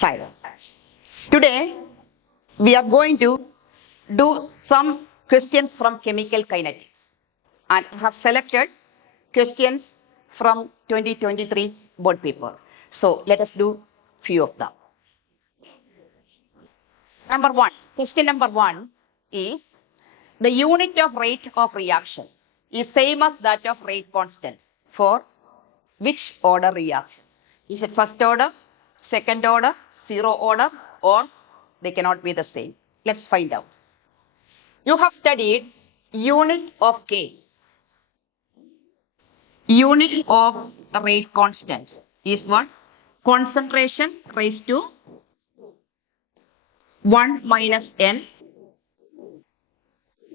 Fine. Today we are going to do some questions from chemical kinetics, and I have selected questions from 2023 board paper. So let us do few of them. Question number one is the unit of rate of reaction is same as that of rate constant for which order reaction? Is it first order, second order, zero order, or they cannot be the same? Let's find out. You have studied unit of K. Unit of rate constant is what? Concentration raised to 1 minus n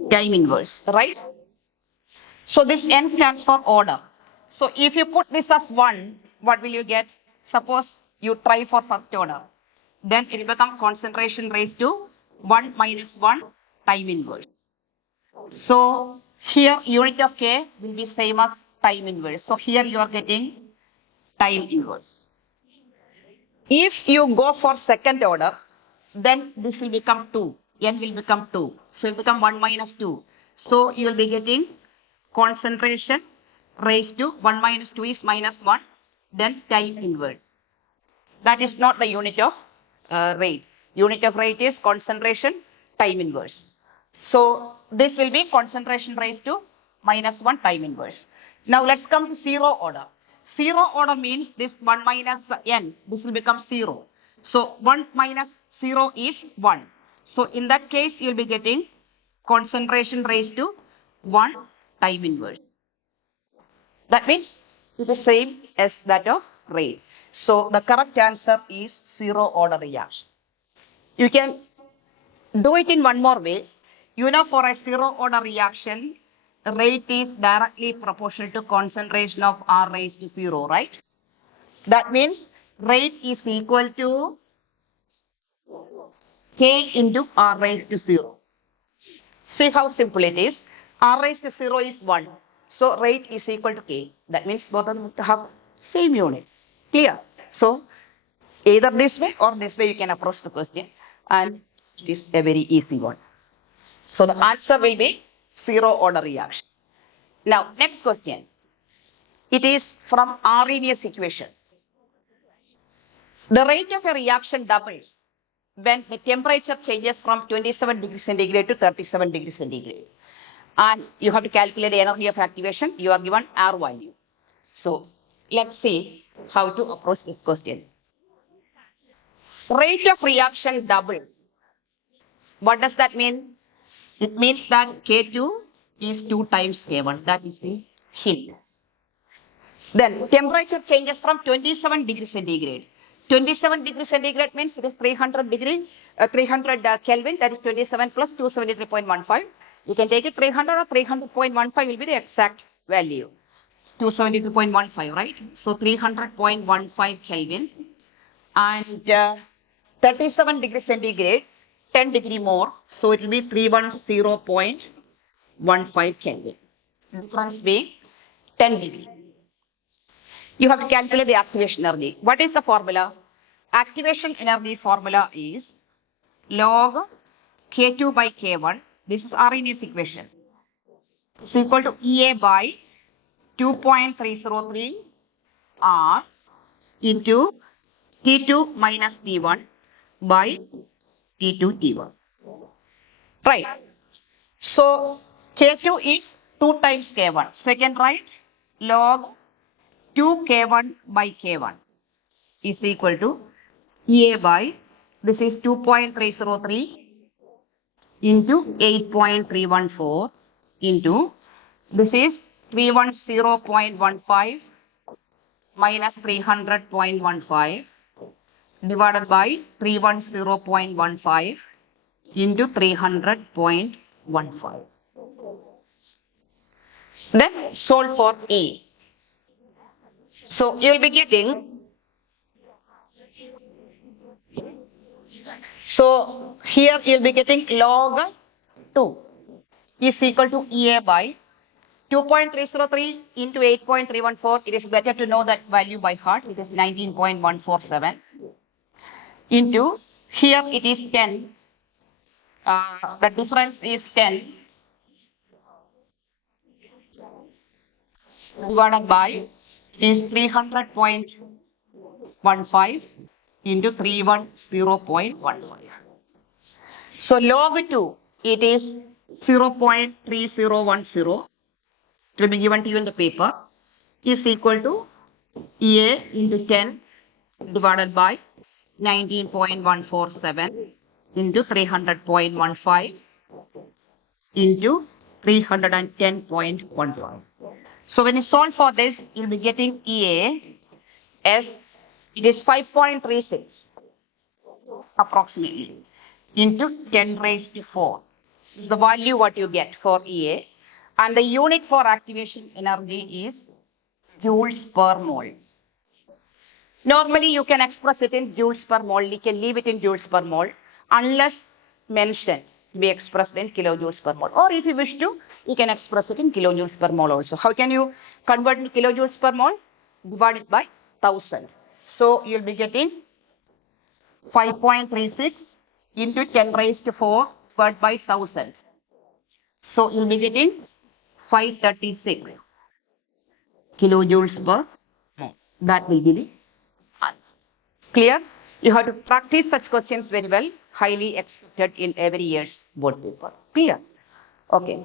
time inverse, right? So this n stands for order. So if you put this as 1, what will you get? Suppose you try for first order. Then it will become concentration raised to 1 minus 1 time inverse. So here unit of K will be same as time inverse. So here you are getting time inverse. If you go for second order, then this will become 2. N will become 2. So it will become 1 minus 2. So you will be getting concentration raised to 1 minus 2 is minus 1. Then time inverse. That is not the unit of rate. Unit of rate is concentration time inverse. So this will be concentration raised to minus 1 time inverse. Now let's come to zero order. Zero order means this 1 minus n, this will become 0. So 1 minus 0 is 1. So in that case, you will be getting concentration raised to 1 time inverse. That means it is same as that of rate. So the correct answer is zero order reaction. You can do it in one more way. You know, for a zero order reaction, rate is directly proportional to concentration of R raised to 0, right? That means rate is equal to K into R raised to 0. See how simple it is. R raised to 0 is 1. So rate is equal to K. That means both of them have same unit. Clear? So either this way or this way you can approach the question, and it is a very easy one. So the answer will be zero order reaction. Now next question. It is from Arrhenius equation. The rate of a reaction doubles when the temperature changes from 27 degrees centigrade to 37 degrees centigrade. And you have to calculate the energy of activation. You are given R value. So let's see how to approach this question. Rate of reaction doubles. What does that mean? It means that K2 is 2 times K1. That is the hint. Then temperature changes from 27 degrees centigrade. 27 degrees centigrade means it is 300 Kelvin. That is 27 plus 273.15. You can take it 300 or 300.15 will be the exact value. 273.15, right? So 300.15 Kelvin. And 37 degrees centigrade, 10 degree more. So it will be 310.15 Kelvin. Difference being 10 degree. You have to calculate the activation energy. What is the formula? Activation energy formula is log K2 by K1. This is Arrhenius equation. It's equal to EA by 2.303 R into T2 minus T1 by T2 T1. Right. So K2 is 2 times K1. Second, right? Log 2 K1 by K1 is equal to EA by, this is 2.303 into 8.314 into, this is 310.15 minus 300.15 divided by 310.15 into 300.15. Then solve for A. So you will be getting, so here you will be getting log 2 is equal to EA by 2.303 into 8.314. It is better to know that value by heart. It is 19.147. into, here it is 10, the difference is 10 divided by is 300.15 into 310.15. So log 2, it is 0.3010, it will be given to you in the paper, is equal to A into 10 divided by 19.147 into 300.15 into 310.15. So when you solve for this, you'll be getting EA as it is 5.36 approximately into 10 raised to 4. This is the value what you get for EA. And the unit for activation energy is joules per mole. Normally you can express it in joules per mole. You can leave it in joules per mole unless mentioned to be expressed in kilojoules per mole. Or if you wish to, you can express it in kilojoules per mole also. How can you convert into kilojoules per mole? Divide it by 1000. So you'll be getting 5.36 into 10 raised to 4 divided by 1000. So you'll be getting 536 kilojoules per mole. That will be the answer. Clear? You have to practice such questions very well. Highly expected in every year's board paper. Clear? Okay.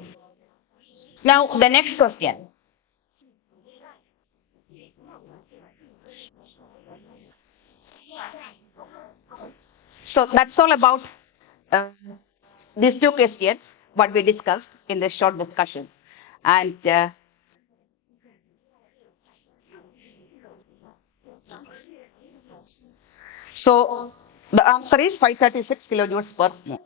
Now the next question. So that's all about these two questions what we discussed in this short discussion. And so the answer is 536 kilojoules per mole.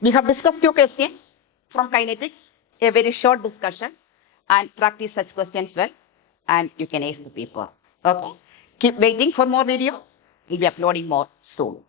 We have discussed two questions from kinetics, a very short discussion, and practice such questions well, and you can ace the paper. Okay. Keep waiting for more videos. We'll be uploading more soon.